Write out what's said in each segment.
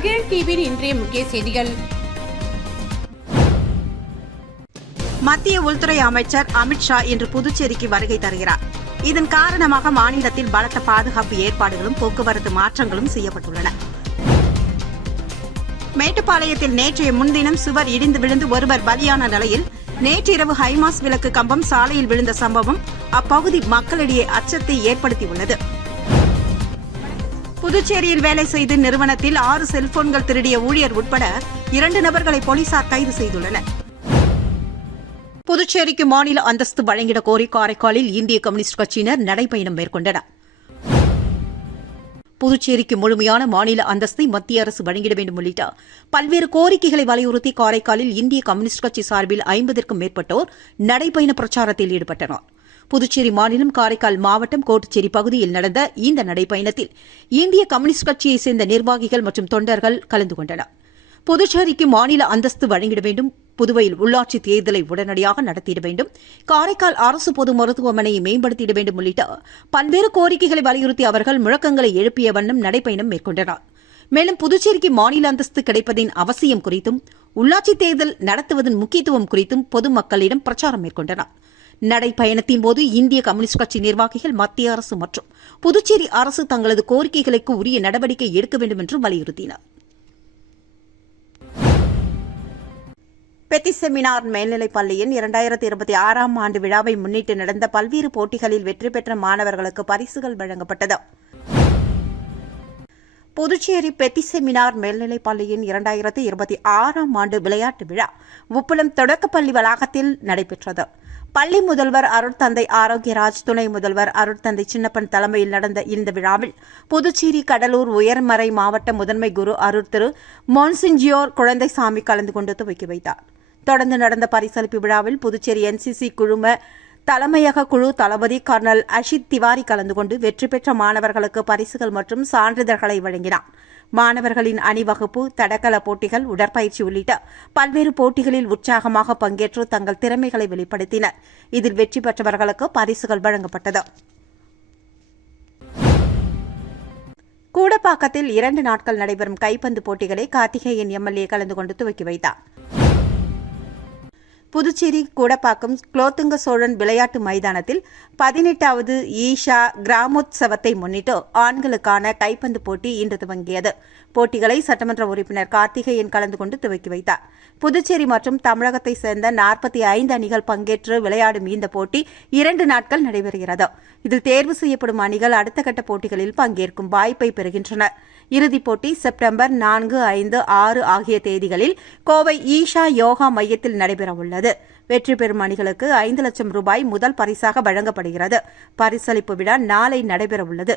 மகிழ் டிவியின் இன்றைய முக்கிய செய்திகள். மத்திய உள்துறை அமைச்சர் அமித்ஷா இன்று புதுச்சேரிக்கு வருகை தருகிறார். இதன் காரணமாக மாநிலத்தில் பலத்த பாதுகாப்பு ஏற்பாடுகளும் போக்குவரத்து மாற்றங்களும் செய்யப்பட்டுள்ளன. மேட்டுப்பாளையத்தில் நேற்றைய முன்தினம் சுவர் இடிந்து விழுந்து ஒருவர் பலியான நிலையில் நேற்றிரவு ஹைமாஸ் விளக்கு கம்பம் சாலையில் விழுந்த சம்பவம் அப்பகுதி மக்களிடையே அச்சத்தை ஏற்படுத்தியுள்ளது. புதுச்சேரியில் வேலை செய்து நிறுவனத்தில் 6 செல்போன்கள் திருடிய ஊழியர் உட்பட 2 நபர்களை போலீசார் கைது செய்துள்ளனர். புதுச்சேரிக்கு மாநில அந்தஸ்து வழங்கிட கோரி காரைக்காலில் இந்திய கம்யூனிஸ்ட் கட்சியினர் நடைபயணம் மேற்கொண்டனர். புதுச்சேரிக்கு முழுமையான மாநில அந்தஸ்தை மத்திய அரசு வழங்கிட வேண்டும் உள்ளிட்ட பல்வேறு கோரிக்கைகளை வலியுறுத்தி காரைக்காலில் இந்திய கம்யூனிஸ்ட் கட்சி சார்பில் 50க்கும் மேற்பட்டோர் நடைபயண பிரச்சாரத்தில் ஈடுபட்டனர். புதுச்சேரி மாநிலம் காரைக்கால் மாவட்டம் கோட்டுச்சேரி பகுதியில் நடந்த இந்த நடைபயணத்தில் இந்திய கம்யூனிஸ்ட் கட்சியைச் சேர்ந்த நிர்வாகிகள் மற்றும் தொண்டர்கள் கலந்து கொண்டனர். புதுச்சேரிக்கு மாநில அந்தஸ்து வழங்கிட வேண்டும், புதுவையில் உள்ளாட்சி தேர்தலை உடனடியாக நடத்திட வேண்டும், காரைக்கால் அரசு பொது மருத்துவமனையை மேம்படுத்திட வேண்டும் உள்ளிட்ட பல்வேறு கோரிக்கைகளை வலியுறுத்தி அவர்கள் முழக்கங்களை எழுப்பிய வண்ணம் நடைபயணம் மேற்கொண்டனர். மேலும் புதுச்சேரிக்கு மாநில அந்தஸ்து கிடைப்பதின் அவசியம் குறித்தும் உள்ளாட்சி தேர்தல் நடத்துவதன் முக்கியத்துவம் குறித்தும் பொதுமக்களிடம் பிரச்சாரம் மேற்கொண்டனர். நடைபயணத்தின் போது இந்திய கம்யூனிஸ்ட் கட்சி நிர்வாகிகள் மத்திய அரசு மற்றும் புதுச்சேரி அரசு தங்களது கோரிக்கைகளுக்கு உரிய நடவடிக்கை எடுக்க வேண்டும் என்று வலியுறுத்தினர். பெத்தி செமினார் மேல்நிலைப் பள்ளியின் 2026ஆம் ஆண்டு விழாவை முன்னிட்டு நடந்த பல்வேறு போட்டிகளில் வெற்றி பெற்ற மாணவர்களுக்கு பரிசுகள் வழங்கப்பட்டது. புதுச்சேரி பெத்தி செமினார் மேல்நிலைப் பள்ளியின் 2026ஆம் ஆண்டு விளையாட்டு விழா உப்புளம் தொடக்கப்பள்ளி வளாகத்தில் நடைபெற்றது. பள்ளி முதல்வர் அருட்தந்தை ஆரோக்கியராஜ், துணை முதல்வர் அருட்தந்தை சின்னப்பன் தலைமையில் நடந்த இந்த விழாவில் புதுச்சேரி கடலூர் உயர்மறை மாவட்ட முதன்மை குரு அருட்திரு மோன்சிஞ்சியோர் குழந்தைசாமி கலந்து கொண்டு துவக்கி வைத்தார். தொடர்ந்து நடந்த பரிசளிப்பு விழாவில் புதுச்சேரி NCC குழும தலைமையக குழு தளபதி கர்னல் அஷித் திவாரி கலந்து கொண்டு வெற்றி பெற்ற மாணவர்களுக்கு பரிசுகள் மற்றும் சான்றிதழ்களை வழங்கினார். மாணவர்களின் அணிவகுப்பு, தடகள போட்டிகள், உடற்பயிற்சி உள்ளிட்ட பல்வேறு போட்டிகளில் உற்சாகமாக பங்கேற்று தங்கள் திறமைகளை வெளிப்படுத்தினர். இதில் வெற்றி பெற்றவர்களுக்கு பரிசுகள் வழங்கப்பட்டது. கூடப்பாக்கத்தில் 2 நாட்கள் நடைபெறும் கைப்பந்து போட்டிகளை கார்த்திகேயன் MLA கலந்து கொண்டு துவக்கி வைத்தார். புதுச்சேரி கூடப்பாக்கம் குலோத்துங்க சோழன் விளையாட்டு மைதானத்தில் 18வது ஈஷா கிராமோத்சவத்தை முன்னிட்டு ஆண்களுக்கான கைப்பந்து போட்டி இன்று துவங்கியது. போட்டிகளை சட்டமன்ற உறுப்பினர் கார்த்திகேயன் கலந்து கொண்டு துவக்கி வைத்தார். புதுச்சேரி மற்றும் தமிழகத்தை சேர்ந்த 45 அணிகள் பங்கேற்று விளையாடும் இந்த போட்டி 2 நாட்கள் நடைபெறுகிறது. இதில் தேர்வு செய்யப்படும் அணிகள் அடுத்த கட்ட போட்டிகளில் பங்கேற்கும் வாய்ப்பை பெறுகின்றனர். இறுதிப் போட்டி செப்டம்பர் 4, 5, 6 ஆகிய தேதிகளில் கோவை ஈஷா யோகா மையத்தில் நடைபெறவுள்ளது. வெற்றி பெறும் அணிகளுக்கு 5 லட்சம் ரூபாய் முதல் பரிசாக வழங்கப்படுகிறது. பரிசளிப்பு விழா நாளை நடைபெறவுள்ளது.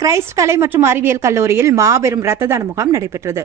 கிரைஸ்ட் கலை மற்றும் அறிவியல் கல்லூரியில் மாபெரும் ரத்த தான முகாம் நடைபெற்றது.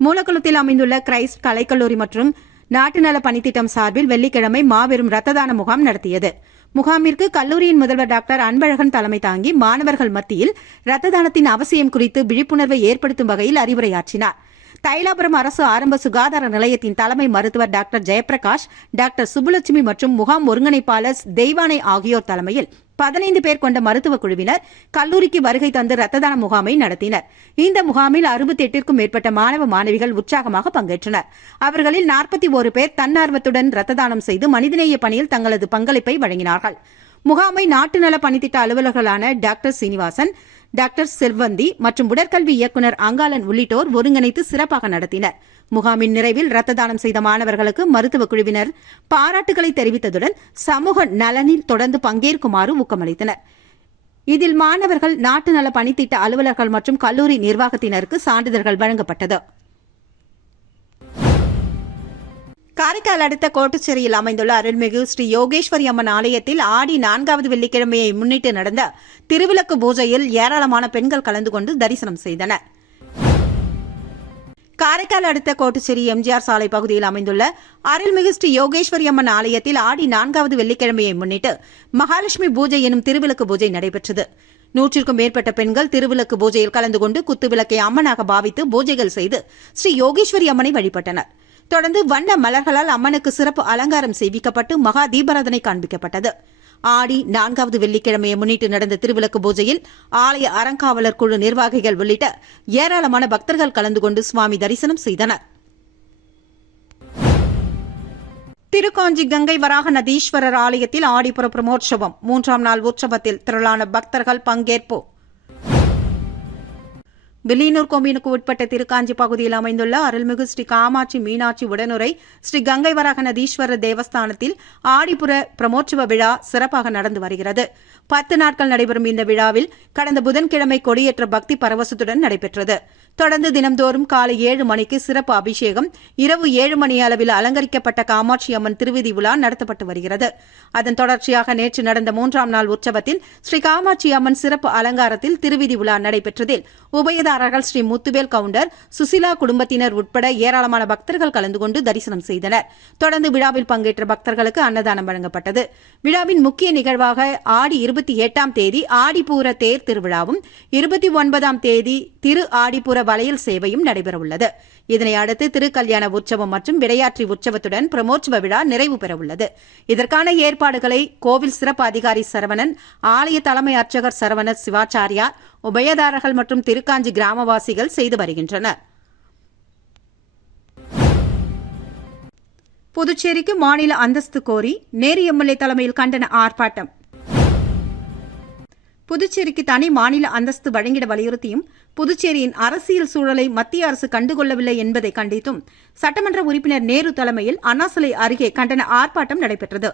மூலக்குளத்தில் அமைந்துள்ள கிரைஸ்ட் கலைக்கல்லூரி மற்றும் நாட்டு நல பணித்திட்டம் சார்பில் வெள்ளிக்கிழமை மாபெரும் ரத்த தான முகாம் நடத்தியது. முகாமிற்கு கல்லூரியின் முதல்வர் டாக்டர் அன்பழகன் தலைமை தாங்கி மாணவர்கள் மத்தியில் ரத்த தானத்தின் அவசியம் குறித்து விழிப்புணர்வை ஏற்படுத்தும் வகையில் அறிவுரையாற்றினார். தைலாபுரம் அரசு ஆரம்ப சுகாதார நிலையத்தின் தலைமை மருத்துவர் டாக்டர் ஜெயபிரகாஷ், டாக்டர் சுப்புலட்சுமி மற்றும் முகாம் ஒருங்கிணைப்பாளர் தெய்வானை ஆகியோர் தலைமையில் 15 பேர் கொண்ட மருத்துவக் குழுவினர் கல்லூரிக்கு வருகை தந்து ரத்த தான முகாமை நடத்தினர். இந்த முகாமில் 68க்கும் மேற்பட்ட மாணவ மாணவிகள் உற்சாகமாக பங்கேற்றனர். அவர்களில் 41 பேர் தன்னார்வத்துடன் ரத்த தானம் செய்து மனிதநேய பணியில் தங்களது பங்களிப்பை வழங்கினார்கள். முகாமை நாட்டு நல பணித்திட்ட அலுவலர்களான டாக்டர் சீனிவாசன், டாக்டர் செல்வந்தி மற்றும் உடற்கல்வி இயக்குநர் அங்காளன் உள்ளிட்டோர் ஒருங்கிணைத்து சிறப்பாக நடத்தினர். முகாமின் நிறைவில் ரத்த தானம் செய்த மாணவர்களுக்கு மருத்துவக் குழுவினர் பாராட்டுகளை தெரிவித்ததுடன் சமூக நலனில் தொடர்ந்து பங்கேற்குமாறு ஊக்கமளித்தனர். இதில் மாணவர்கள், நாட்டு நல பணித்திட்ட அலுவலர்கள் மற்றும் கல்லூரி நிர்வாகத்தினருக்கு சான்றிதழ்கள் வழங்கப்பட்டது. காரைக்கால் அடுத்த கோட்டுச்சேரியில் அமைந்துள்ள அருள்மிகு ஸ்ரீ யோகேஸ்வரி அம்மன் ஆலயத்தில் ஆடி 4வது வெள்ளிக்கிழமையை முன்னிட்டு நடந்த திருவிளக்கு பூஜையில் ஏராளமான பெண்கள் கலந்து கொண்டு தரிசனம் செய்தனர். காரைக்கால் அடுத்த கோட்டுச்சேரி MGR சாலை பகுதியில் அமைந்துள்ள அருள்மிகு ஸ்ரீ யோகேஸ்வரி அம்மன் ஆலயத்தில் ஆடி 4வது வெள்ளிக்கிழமையை முன்னிட்டு மகாலட்சுமி பூஜை எனும் திருவிளக்கு பூஜை நடைபெற்றது. 100க்கும் மேற்பட்ட பெண்கள் திருவிளக்கு பூஜையில் கலந்து கொண்டு குத்துவிளக்கை அம்மனாக பாவித்து பூஜைகள் செய்து ஸ்ரீ யோகேஸ்வரி அம்மனை வழிபட்டனர். தொடர்ந்து வண்ண மலர்களால் அம்மனுக்கு சிறப்பு அலங்காரம் செய்விக்கப்பட்டு மகா தீபாராதனை காண்பிக்கப்பட்டது. ஆடி 4வது வெள்ளிக்கிழமையை முன்னிட்டு நடந்த திருவிளக்கு பூஜையில் ஆலய அறங்காவலர் குழு நிர்வாகிகள் உள்ளிட்ட ஏராளமான பக்தர்கள் கலந்து கொண்டு சுவாமி தரிசனம் செய்தனர். திருக்காஞ்சி கங்கை வராக நதீஸ்வரர் ஆலயத்தில் ஆடிப்புற பிரமோற்சவம் 3ஆம் நாள் உற்சவத்தில் திரளான பக்தர்கள் பங்கேற்பு. வில்லியனூர் கொம்யூனுக்கு உட்பட்ட திருக்காஞ்சி பகுதியில் அமைந்துள்ள அருள்மிகு ஸ்ரீ காமாட்சி மீனாட்சி உடனுரை ஸ்ரீ கங்கை வராக நதீஸ்வரர் தேவஸ்தானத்தில் ஆடிப்புற பிரமோற்சவ விழா சிறப்பாக நடந்து வருகிறது. 10 நாட்கள் நடைபெறும் இந்த விழாவில் கடந்த புதன்கிழமை கொடியேற்ற பக்தி பரவசத்துடன் நடைபெற்றது. தொடர்ந்து தினம்தோறும் காலை 7 மணிக்கு சிறப்பு அபிஷேகம், இரவு 7 மணி அளவில் அலங்கரிக்கப்பட்ட காமாட்சி அம்மன் திருவிதி விழா நடத்தப்பட்டு வருகிறது. அதன் தொடர்ச்சியாக நேற்று நடந்த 3ஆம் நாள் உற்சவத்தில் ஸ்ரீ காமாட்சி அம்மன் சிறப்பு அலங்காரத்தில் திருவிதி விழா நடைபெற்றதில் உபயதாரர்கள் ஸ்ரீ முத்துவேல் கவுண்டர், சுசிலா குடும்பத்தினர் உட்பட ஏராளமான பக்தர்கள் கலந்து கொண்டு தரிசனம் செய்தனர். தொடர்ந்து விழாவில் பங்கேற்ற பக்தர்களுக்கு அன்னதானம் வழங்கப்பட்டது. விழாவின் முக்கிய நிகழ்வாக ஆடி 28ஆம் தேதி ஆடிப்பூர தேர் திருவிழாவும் 29ஆம் தேதி திரு ஆடிப்புற வளையல் சேவையும் நடைபெறவுள்ளது. இதனை அடுத்து திருக்கல்யாண உற்சவம் மற்றும் விடையாற்றி உற்சவத்துடன் பிரமோற்சவ விழா நிறைவு பெறவுள்ளது. இதற்கான ஏற்பாடுகளை கோவில் சிறப்பு அதிகாரி சரவணன், ஆலய தலைமை அர்ச்சகர் சரவணன் சிவாச்சாரியார், உபயதாரர்கள் மற்றும் திருக்காஞ்சி கிராமவாசிகள் செய்து வருகின்றனர். புதுச்சேரிக்கு மாநில அந்தஸ்து கோரி நேரு எம்எல்ஏ தலைமையில் கண்டன ஆர்ப்பாட்டம். புதுச்சேரிக்கு தனி மாநில அந்தஸ்து வழங்கிட வலியுறுத்தியும் புதுச்சேரியின் அரசியல் சூழலை மத்திய அரசு கண்டுகொள்ளவில்லை என்பதை கண்டித்தும் சட்டமன்ற உறுப்பினர் நேரு தலைமையில் அண்ணா சிலை அருகே கண்டன ஆர்ப்பாட்டம் நடைபெற்றது.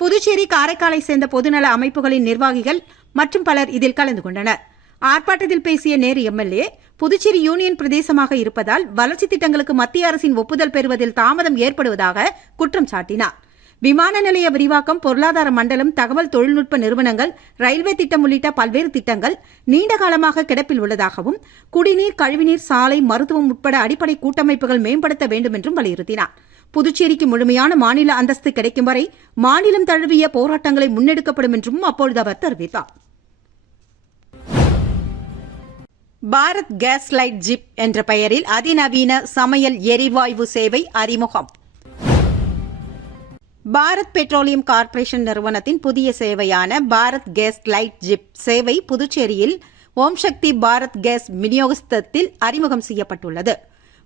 புதுச்சேரி, காரைக்காலை சேர்ந்த பொதுநல அமைப்புகளின் நிர்வாகிகள் மற்றும் பலர் இதில் கலந்து கொண்டனர். ஆர்ப்பாட்டத்தில் பேசிய நேரு எம்எல்ஏ, புதுச்சேரி யூனியன் பிரதேசமாக இருப்பதால் வளர்ச்சி திட்டங்களுக்கு மத்திய அரசின் ஒப்புதல் பெறுவதில் தாமதம் ஏற்படுவதாக குற்றம் சாட்டினார். விமான நிலைய விரிவாக்கம், பொருளாதார மண்டலம், தகவல் தொழில்நுட்ப நிறுவனங்கள், ரயில்வே திட்டம் உள்ளிட்ட பல்வேறு திட்டங்கள் நீண்ட காலமாக கிடப்பில் உள்ளதாகவும், குடிநீர், கழிவுநீர், சாலை, மருத்துவம் உட்பட அடிப்படை கூட்டமைப்புகள் மேம்படுத்த வேண்டும் என்றும் வலியுறுத்தினார். புதுச்சேரிக்கு முழுமையான மாநில அந்தஸ்து கிடைக்கும் வரை மாநிலம் தழுவிய போராட்டங்களை முன்னெடுக்கப்படும் என்றும் அப்பொழுது அவர் தெரிவித்தார். பாரத் கேஸ் லைட் ஜிப் என்ற பெயரில் அதிநவீன சமையல் எரிவாயு சேவை அறிமுகம். பாரத் பெட்ரோலியம் கார்ப்பரேஷன் நிறுவனத்தின் புதிய சேவையான பாரத் கேஸ் லைட் ஜிப் சேவை புதுச்சேரியில் ஓம் சக்தி பாரத் கேஸ் விநியோகஸ்தத்தில் அறிமுகம் செய்யப்பட்டுள்ளது.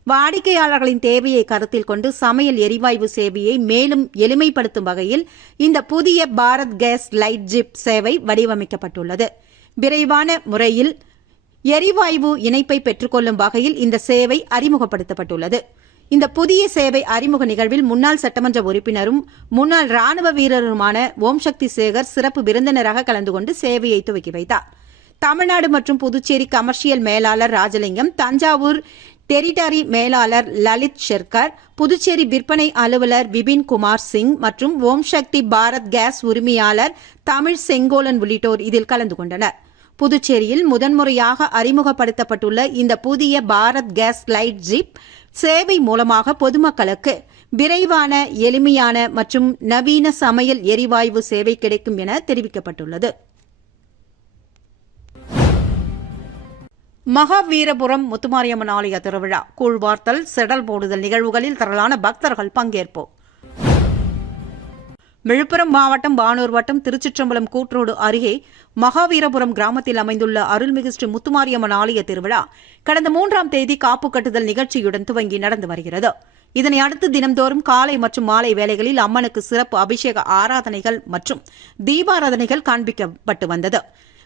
வாடிக்கையாளர்களின் தேவையை கருத்தில் கொண்டு சமையல் எரிவாயு சேவையை மேலும் எளிமைப்படுத்தும் வகையில் இந்த புதிய பாரத் கேஸ் லைட் ஜிப் சேவை வடிவமைக்கப்பட்டுள்ளது. விரைவான முறையில் எரிவாயு இணைப்பை பெற்றுக்கொள்ளும் வகையில் இந்த சேவை அறிமுகப்படுத்தப்பட்டுள்ளது. இந்த புதிய சேவை அறிமுக நிகழ்வில் முன்னாள் சட்டமன்ற உறுப்பினரும் முன்னாள் ராணுவ வீரருமான ஓம் சக்தி சேகர் சிறப்பு விருந்தினராக கலந்து கொண்டு சேவையை துவக்கி வைத்தார். தமிழ்நாடு மற்றும் புதுச்சேரி கமர்ஷியல் மேலாளர் ராஜலிங்கம், தஞ்சாவூர் டெரிட்டரி மேலாளர் லலித் ஷெர்கர், புதுச்சேரி விற்பனை அலுவலர் விபின் குமார் சிங் மற்றும் ஓம் சக்தி பாரத் கேஸ் உரிமையாளர் தமிழ் செங்கோலன் உள்ளிட்டோர் இதில் கலந்து கொண்டனர். புதுச்சேரியில் முதன்முறையாக அறிமுகப்படுத்தப்பட்டுள்ள இந்த புதிய பாரத் கேஸ் லைட் ஜிப் சேவை மூலமாக பொதுமக்களுக்கு விரைவான, எளிமையான மற்றும் நவீன சமையல் எரிவாயு சேவை கிடைக்கும் என தெரிவிக்கப்பட்டுள்ளது. மகாவீரபுரம் முத்துமாரியம்மன் ஆலய திருவிழா கூழ்வார்த்தல், செடல் போடுதல் நிகழ்வுகளில் திரளான பக்தர்கள் பங்கேற்பு. விழுப்புரம் மாவட்டம் பானூர் வட்டம் திருச்சிற்றம்பலம் கூற்றோடு அருகே மகாவீரபுரம் கிராமத்தில் அமைந்துள்ள அருள்மிகு ஸ்ரீ முத்துமாரியம்மன் ஆலய திருவிழா கடந்த 3ஆம் தேதி காப்பு கட்டுதல் நிகழ்ச்சியுடன் துவங்கி நடந்து வருகிறது. இதனை அடுத்து தினம்தோறும் காலை மற்றும் மாலை வேளைகளில் அம்மனுக்கு சிறப்பு அபிஷேக ஆராதனைகள் மற்றும் தீபாராதனைகள் காண்பிக்கப்பட்டு வந்தது.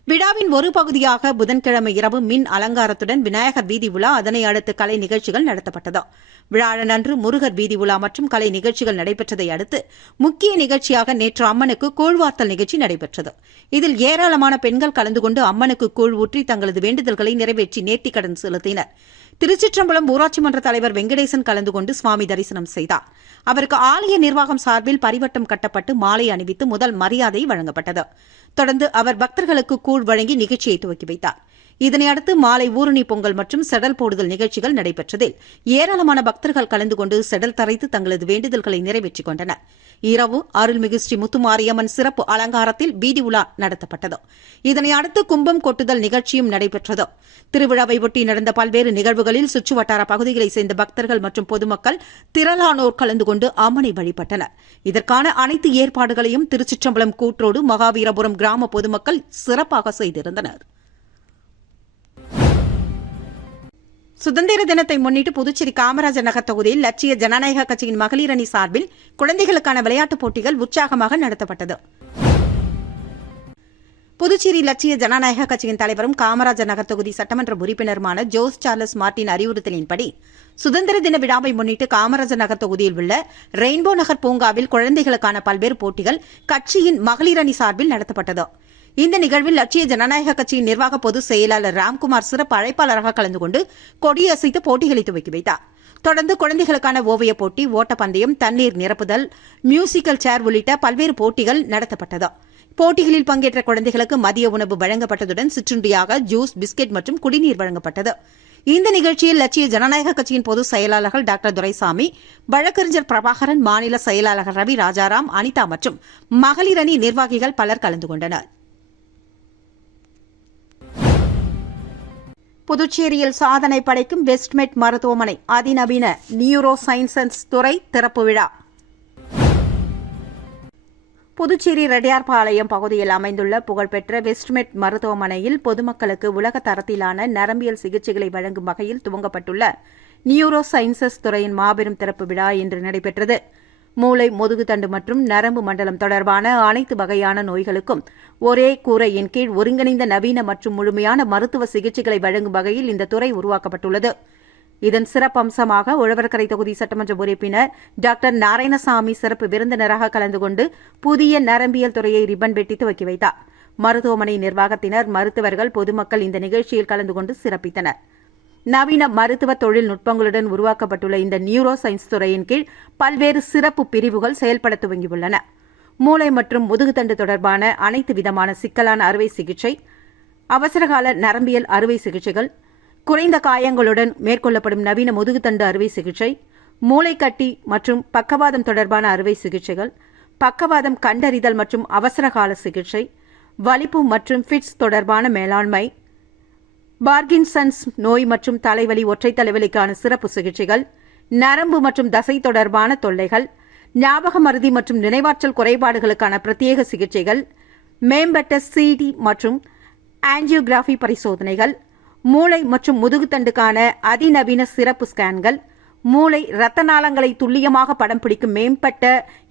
விழாவின் ஒரு பகுதியாக புதன்கிழமை இரவு மின் அலங்காரத்துடன் விநாயகர் வீதி உலா, அதனை அடுத்து கலை நிகழ்ச்சிகள் நடத்தப்பட்டது. விழாவினன்று முருகர் வீதி உலா மற்றும் கலை நிகழ்ச்சிகள் நடைபெற்றதை அடுத்து முக்கிய நிகழ்ச்சியாக நேற்று அம்மனுக்கு கூழ்வார்த்தல் நிகழ்ச்சி நடைபெற்றது. இதில் ஏராளமான பெண்கள் கலந்து கொண்டு அம்மனுக்கு கூழ் ஊற்றி தங்களது வேண்டுதல்களை நிறைவேற்றி நேர்த்திக்கடன் செலுத்தினர். திருச்சிற்றம்பலம் ஊராட்சி மன்ற தலைவர் வெங்கடேசன் கலந்து கொண்டு சுவாமி தரிசனம் செய்தார். அவருக்கு ஆலய நிர்வாகம் சார்பில் பரிவட்டம் கட்டப்பட்டு மாலை அணிவித்து முதல் மரியாதை வழங்கப்பட்டது. தொடர்ந்து அவர் பக்தர்களுக்கு கூழ் வழங்கி நிகழ்ச்சியை துவக்கி வைத்தார். இதனையடுத்து மாலை ஊரணி பொங்கல் மற்றும் செடல் போடுதல் நிகழ்ச்சிகள் நடைபெற்றதில் ஏராளமான பக்தர்கள் கலந்து கொண்டு செடல் தரைத்து தங்களது வேண்டுதல்களை நிறைவேற்றிக் கொண்டனர். இரவு அருள்மிகு ஸ்ரீ முத்துமாரியம்மன் சிறப்பு அலங்காரத்தில் வீதி உலா நடத்தப்பட்டது. இதனை அடுத்து கும்பம் கொட்டுதல் நிகழ்ச்சியும் நடைபெற்றது. திருவிழாவை ஒட்டி நடந்த பல்வேறு நிகழ்வுகளில் சுற்றுவட்டார பகுதிகளைச் சேர்ந்த பக்தர்கள் மற்றும் பொதுமக்கள் திரளானோர் கலந்து கொண்டு அம்மனை வழிபட்டனர். இதற்கான அனைத்து ஏற்பாடுகளையும் திருச்சிற்றம்பலம் கூற்றோடு மகாவீரபுரம் கிராம பொதுமக்கள் சிறப்பாக செய்திருந்தனர். சுதந்திர தினத்தை முன்னிட்டு புதுச்சேரி காமராஜர் நகர் தொகுதியில் லட்சிய ஜனநாயக கட்சியின் மகளிர் அணி சார்பில் குழந்தைகளுக்கான விளையாட்டுப் போட்டிகள் உற்சாகமாக நடத்தப்பட்டது. புதுச்சேரி லட்சிய ஜனநாயக கட்சியின் தலைவரும் காமராஜர் நகர் தொகுதி சட்டமன்ற உறுப்பினருமான ஜோஸ் சார்லஸ் மார்டின் அறிவுறுத்தலின்படி சுதந்திர தின விழாவை முன்னிட்டு காமராஜர் நகர் தொகுதியில் உள்ள ரெயின்போ நகர் பூங்காவில் குழந்தைகளுக்கான பல்வேறு போட்டிகள் கட்சியின் மகளிர் அணி சார்பில் நடத்தப்பட்டது. இந்த நிகழ்வில் லட்சிய ஜனநாயக கட்சியின் நிர்வாக பொதுச் செயலாளர் ராம்குமார் சிறப்பு அழைப்பாளராக கலந்து கொண்டு கொடியசைத்து போட்டிகளை துவக்கி வைத்தார். தொடர்ந்து குழந்தைகளுக்கான ஓவியப் போட்டி, ஓட்டப்பந்தயம், தண்ணீர் நிரப்புதல், மியூசிக்கல் சேர் உள்ளிட்ட பல்வேறு போட்டிகள் நடத்தப்பட்டது. போட்டிகளில் பங்கேற்ற குழந்தைகளுக்கு மதிய உணவு வழங்கப்பட்டதுடன் சிற்றுண்டியாக ஜூஸ், பிஸ்கெட் மற்றும் குடிநீர் வழங்கப்பட்டது. இந்த நிகழ்ச்சியில் லட்சிய ஜனநாயக கட்சியின் பொதுச் செயலாளர்கள் டாக்டர் துரைசாமி, வழக்கறிஞர் பிரபாகரன், மாநில செயலாளர்கள் ரவி ராஜாராம், அனிதா மற்றும் மகளிர் அணி நிர்வாகிகள் பலர் கலந்து கொண்டனர். புதுச்சேரியில் சாதனை படைக்கும் வெஸ்ட்மெட் மருத்துவமனை அதிநவீன நியூரோ சயின்சஸ் துறை திறப்பு விழா. புதுச்சேரி ரெட்டியார்பாளையம் பகுதியில் அமைந்துள்ள புகழ்பெற்ற வெஸ்ட்மெட் மருத்துவமனையில் பொதுமக்களுக்கு உலக தரத்திலான நரம்பியல் சிகிச்சைகளை வழங்கும் வகையில் துவங்கப்பட்டுள்ள நியூரோ சயின்சஸ் துறையின் மாபெரும் திறப்பு விழா இன்று நடைபெற்றது. மூளை, முதுகுத்தண்டு மற்றும் நரம்பு மண்டலம் தொடர்பான அனைத்து வகையான நோய்களுக்கும் ஒரே கூரையின் கீழ் ஒருங்கிணைந்த நவீன மற்றும் முழுமையான மருத்துவ சிகிச்சைகளை வழங்கும் வகையில் இந்த துறை உருவாக்கப்பட்டுள்ளது. இதன் சிறப்பம்சமாக உழவர்கரை தொகுதி சட்டமன்ற உறுப்பினர் டாக்டர் நாராயணசாமி சிறப்பு விருந்தினராக கலந்து கொண்டு புதிய நரம்பியல் துறையை ரிப்பன் வெட்டி துவக்கி வைத்தார். மருத்துவமனை நிர்வாகத்தினர், மருத்துவர்கள், பொதுமக்கள் இந்த நிகழ்ச்சியில் கலந்து கொண்டு சிறப்பித்தனர். நவீன மருத்துவ தொழில்நுட்பங்களுடன் உருவாக்கப்பட்டுள்ள இந்த நியூரோ சயின்ஸ் துறையின் கீழ் பல்வேறு சிறப்பு பிரிவுகள் செயல்பட துவங்கியுள்ளன. மூளை மற்றும் முதுகுத்தண்டு தொடர்பான அனைத்து விதமான சிக்கலான அறுவை சிகிச்சை, அவசரகால நரம்பியல் அறுவை சிகிச்சைகள், குறைந்த காயங்களுடன் மேற்கொள்ளப்படும் நவீன முதுகுத்தண்டு அறுவை சிகிச்சை, மூளைக்கட்டி மற்றும் பக்கவாதம் தொடர்பான அறுவை சிகிச்சைகள், பக்கவாதம் கண்டறிதல் மற்றும் அவசரகால சிகிச்சை, வலிப்பு மற்றும் ஃபிட்ஸ் தொடர்பான மேலாண்மை, பார்கின்சன்ஸ் நோய் மற்றும் தலைவலி, ஒற்றை தலைவலிக்கான சிறப்பு சிகிச்சைகள், நரம்பு மற்றும் தசை தொடர்பான தொல்லைகள், ஞாபக மருதி மற்றும் நினைவாற்றல் குறைபாடுகளுக்கான பிரத்யேக சிகிச்சைகள், மேம்பட்ட சிடி மற்றும் ஆஞ்சியோகிராஃபி பரிசோதனைகள், மூளை மற்றும் முதுகுத்தண்டுக்கான அதிநவீன சிறப்பு ஸ்கேன்கள், மூளை இரத்த நாளங்களை துல்லியமாக படம் பிடிக்கும் மேம்பட்ட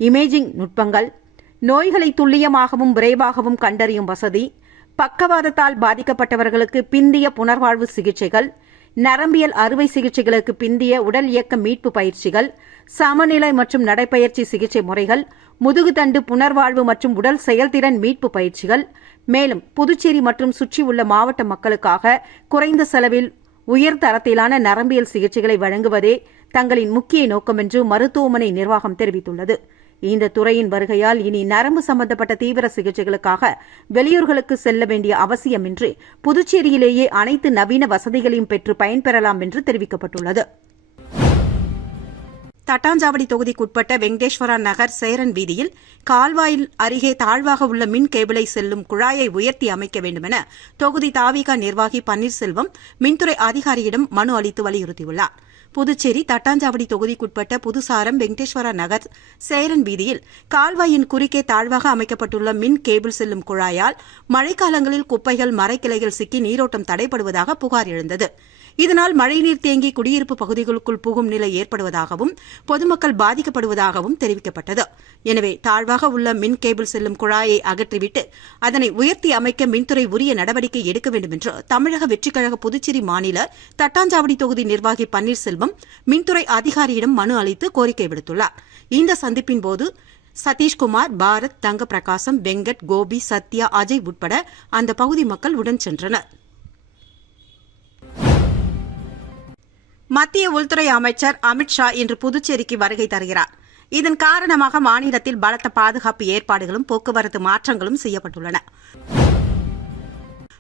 இமேஜிங் நுட்பங்கள், நோய்களை துல்லியமாகவும் விரைவாகவும் கண்டறியும் வசதி, பக்கவாதத்தால் பாதிக்கப்பட்டவர்களுக்கு பிந்திய புனர்வாழ்வு சிகிச்சைகள், நரம்பியல் அறுவை சிகிச்சைகளுக்கு பிந்திய உடல் இயக்க மீட்பு பயிற்சிகள், சமநிலை மற்றும் நடைப்பயிற்சி சிகிச்சை முறைகள், முதுகுத்தண்டு புனர்வாழ்வு மற்றும் உடல் செயல்திறன் மீட்பு பயிற்சிகள். மேலும் புதுச்சேரி மற்றும் சுற்றியுள்ள மாவட்ட மக்களுக்காக குறைந்த செலவில் உயர் தரத்திலான நரம்பியல் சிகிச்சைகளை வழங்குவதே தங்களின் முக்கிய நோக்கம் என்று மருத்துவமனை நிர்வாகம் தெரிவித்துள்ளது. இந்த துறையின் வருகையால் இனி நரம்பு சம்பந்தப்பட்ட தீவிர சிகிச்சைகளுக்காக வெளியூர்களுக்கு செல்ல வேண்டிய அவசியமின்றி புதுச்சேரியிலேயே அனைத்து நவீன வசதிகளையும் பெற்று பயன்பெறலாம் என்று தெரிவிக்கப்பட்டுள்ளது. தட்டாஞ்சாவடி தொகுதிக்குட்பட்ட வெங்கடேஸ்வரா நகர் சேரன் வீதியில் கால்வாயில் அருகே தாழ்வாக உள்ள மின் கேபிளை செல்லும் குழாயை உயர்த்தி அமைக்க வேண்டுமென தொகுதி தாவிக நிர்வாகி பன்னீர்செல்வம் மின்துறை அதிகாரியிடம் மனு அளித்து வலியுறுத்தியுள்ளார். புதுச்சேரி தட்டாஞ்சாவடி தொகுதிக்குட்பட்ட புதுசாரம் வெங்கடேஸ்வரா நகர் சேரன் வீதியில் கால்வாயின் குறுக்கே தாழ்வாக அமைக்கப்பட்டுள்ள மின் கேபிள் செல்லும் குழாயால் மழைக்காலங்களில் குப்பைகள், மரக்கிளைகள் சிக்கி நீரோட்டம் தடைபடுவதாக புகார் எழுந்தது. இதனால் மழைநீர் தேங்கி குடியிருப்பு பகுதிகளுக்குள் புகும் நிலை ஏற்படுவதாகவும் பொதுமக்கள் பாதிக்கப்படுவதாகவும் தெரிவிக்கப்பட்டது. எனவே தாழ்வாக உள்ள மின் கேபிள் செல்லும் குழாயை அகற்றிவிட்டு அதனை உயர்த்தி அமைக்க மின்துறை உரிய நடவடிக்கை எடுக்க வேண்டும் என்று தமிழக வெற்றிக்கழக புதுச்சேரி மாநில தட்டாஞ்சாவடி தொகுதி நிர்வாகி பன்னீர்செல்வம் மின்துறை அதிகாரியிடம் மனு அளித்து கோரிக்கை விடுத்துள்ளார். இந்த சந்திப்பின் போது சதீஷ்குமார், பாரத், தங்க பிரகாசம், வெங்கட், கோபி, சத்யா, அஜய் உட்பட அந்த பகுதி மக்கள் உடன் சென்றனர். மத்திய உள்துறை அமைச்சர் அமித்ஷா இன்று புதுச்சேரிக்கு வருகை தருகிறார். இதன் காரணமாக மாநிலத்தில் பலத்த பாதுகாப்பு ஏற்பாடுகளும் போக்குவரத்து மாற்றங்களும் செய்யப்பட்டுள்ளன.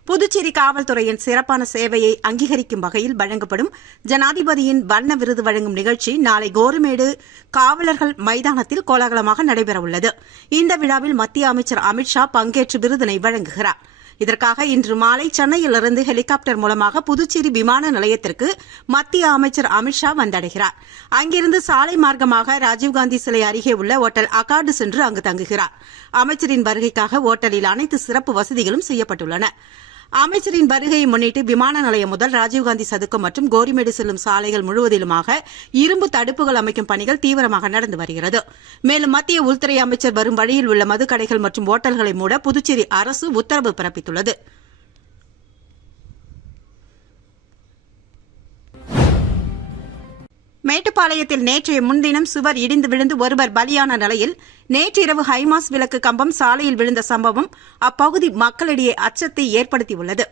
புதுச்சேரி காவல்துறையின் சிறப்பான சேவையை அங்கீகரிக்கும் வகையில் வழங்கப்படும் ஜனாதிபதியின் வண்ண விருது வழங்கும் நிகழ்ச்சி நாளை கோரிமேடு காவலர்கள் மைதானத்தில் கோலாகலமாக நடைபெறவுள்ளது. இந்த விழாவில் மத்திய அமைச்சர் அமித்ஷா பங்கேற்று விருதினை வழங்குகிறார். இதற்காக இன்று மாலை சென்னையிலிருந்து ஹெலிகாப்டர் மூலமாக புதுச்சேரி விமான நிலையத்திற்கு மத்திய அமைச்சர் அமித்ஷா வந்தடைகிறார். அங்கிருந்து சாலை மார்க்கமாக ராஜீவ்காந்தி சிலை அருகே உள்ள ஓட்டல் அகார்டு சென்று அங்கு தங்குகிறார். அமைச்சரின் வருகைக்காக ஓட்டலில் அனைத்து சிறப்பு வசதிகளும் செய்யப்பட்டுள்ளன. அமைச்சரின் வருகையை முன்னிட்டு விமான நிலையம் முதல் ராஜீவ்காந்தி சதுக்கம் மற்றும் கோரிமேடு செல்லும் சாலைகள் முழுவதிலுமாக இரும்பு தடுப்புகள் அமைக்கும் பணிகள் தீவிரமாக நடந்து வருகிறது. மேலும் மத்திய உள்துறை அமைச்சர் வரும் வழியில் உள்ள மதுக்கடைகள் மற்றும் ஓட்டல்களை மூட புதுச்சேரி அரசு உத்தரவு பிறப்பித்துள்ளது. மேட்டுப்பாளையத்தில் நேற்றைய முன்தினம் சுவர் இடிந்து விழுந்து ஒருவர் பலியான நிலையில் நேற்றிரவு ஹைமாஸ் விளக்கு கம்பம் சாலையில் விழுந்த சம்பவம் அப்பகுதி மக்களிடையே அச்சத்தை ஏற்படுத்தியுள்ளது.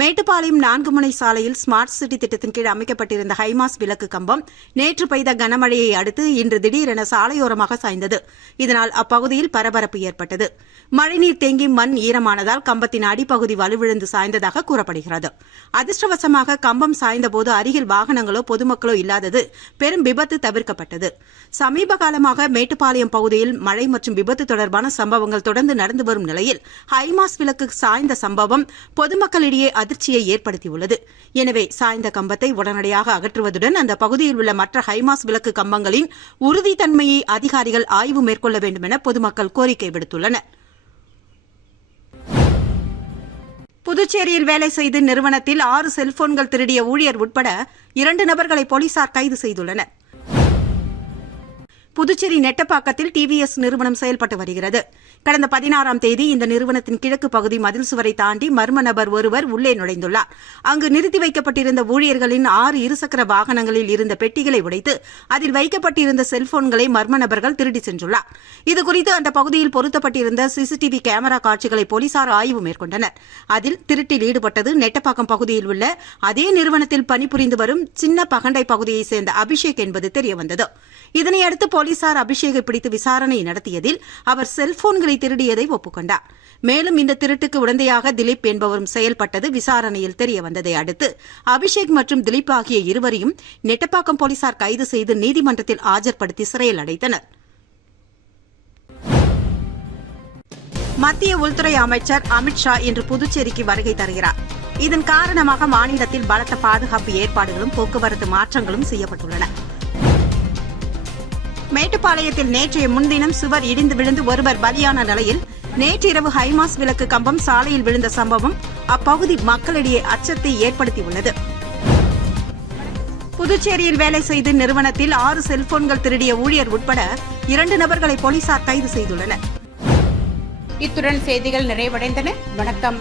மேட்டுப்பாளையம் 4 முனை சாலையில் ஸ்மார்ட் சிட்டி திட்டத்தின் கீழ் அமைக்கப்பட்டிருந்த ஹைமாஸ் விளக்கு கம்பம் நேற்று பெய்த கனமழையை அடுத்து இன்று திடீரென சாலையோரமாக சாய்ந்தது. இதனால் அப்பகுதியில் பரபரப்பு ஏற்பட்டது. மழைநீர் தேங்கி மண் ஈரமானதால் கம்பத்தின் அடிப்பகுதி வலுவிழந்து சாய்ந்ததாக கூறப்படுகிறது. அதிர்ஷ்டவசமாக கம்பம் சாய்ந்தபோது அருகில் வாகனங்களோ பொதுமக்களோ இல்லாதது பெரும் விபத்து தவிர்க்கப்பட்டது. சமீப காலமாக மேட்டுப்பாளையம் பகுதியில் மழை மற்றும் விபத்து தொடர்பான சம்பவங்கள் தொடர்ந்து நடந்து வரும் நிலையில் ஹைமாஸ் விளக்கு சாய்ந்த சம்பவம் பொதுமக்களிடையே அதிர்ச்சியை ஏற்படுத்தியுள்ளது. எனவே சாய்ந்த கம்பத்தை உடனடியாக அகற்றுவதுடன் அந்த பகுதியில் உள்ள மற்ற ஹைமாஸ் விளக்கு கம்பங்களின் உறுதித்தன்மையை அதிகாரிகள் ஆய்வு மேற்கொள்ள வேண்டும் என பொதுமக்கள் கோரிக்கை விடுத்துள்ளனர். புதுச்சேரியில் வேலை செய்து நிறுவனத்தில் 6 செல்போன்கள் திருடிய ஊழியர் உட்பட 2 நபர்களை போலீசார் கைது செய்துள்ளனர். புதுச்சேரி நெட்டப்பாக்கத்தில் டிவிஎஸ் நிறுவனம் செயல்பட்டு வருகிறது. கடந்த 16ஆம் தேதி இந்த நிறுவனத்தின் கிழக்கு பகுதி மதில் சுவரை தாண்டி மர்ம நபர் ஒருவர் உள்ளே நுழைந்துள்ளார். அங்கு நிறுத்தி வைக்கப்பட்டிருந்த ஊழியர்களின் 6 இருசக்கர வாகனங்களில் இருந்த பெட்டிகளை உடைத்து அதில் வைக்கப்பட்டிருந்த செல்போன்களை மர்ம நபர்கள் திருடி சென்றுள்ளார். இதுகுறித்து அந்த பகுதியில் பொருத்தப்பட்டிருந்த சிசிடிவி கேமரா காட்சிகளை போலீசார் ஆய்வு மேற்கொண்டனர். அதில் திருட்டில் ஈடுபட்டது நெட்டப்பாக்கம் பகுதியில் உள்ள அதே நிறுவனத்தில் பணிபுரிந்து வரும் சின்ன பகண்டை பகுதியைச் சேர்ந்த அபிஷேக் என்பது தெரியவந்தது. இதனையடுத்து போலீசார் அபிஷேகை பிடித்து விசாரணை நடத்தியதில் அவர் செல்போன்களை திருடியதை ஒப்புக்கொண்டார். மேலும் இந்த திருட்டுக்கு உடந்தையாக திலீப் என்பவரும் செயல்பட்டது விசாரணையில் தெரியவந்ததை அடுத்து அபிஷேக் மற்றும் திலீப் ஆகிய இருவரையும் நெட்டப்பாக்கம் போலீசார் கைது செய்து நீதிமன்றத்தில் ஆஜர்படுத்தி சிறையில் அடைத்தனர். மத்திய உள்துறை அமைச்சர் அமித்ஷா இன்று புதுச்சேரிக்கு வருகை தருகிறார். இதன் காரணமாக மாநிலத்தில் பலத்த பாதுகாப்பு ஏற்பாடுகளும் போக்குவரத்து மாற்றங்களும் செய்யப்பட்டுள்ளன. மேட்டுப்பாளையத்தில் நேற்றைய முன்தினம் சுவர் இடிந்து விழுந்து ஒருவர் பலியான நிலையில் நேற்றிரவு ஹைமாஸ் விளக்கு கம்பம் சாலையில் விழுந்த சம்பவம் அப்பகுதி மக்களிடையே அச்சத்தை ஏற்படுத்தியுள்ளது. புதுச்சேரியில் வேலை செய்து நிறுவனத்தில் 6 செல்போன்கள் திருடிய ஊழியர் உட்பட 2 நபர்களை போலீசார் கைது செய்துள்ளனர். இத்துடன் செய்திகள் நிறைவடைந்தன. வணக்கம்.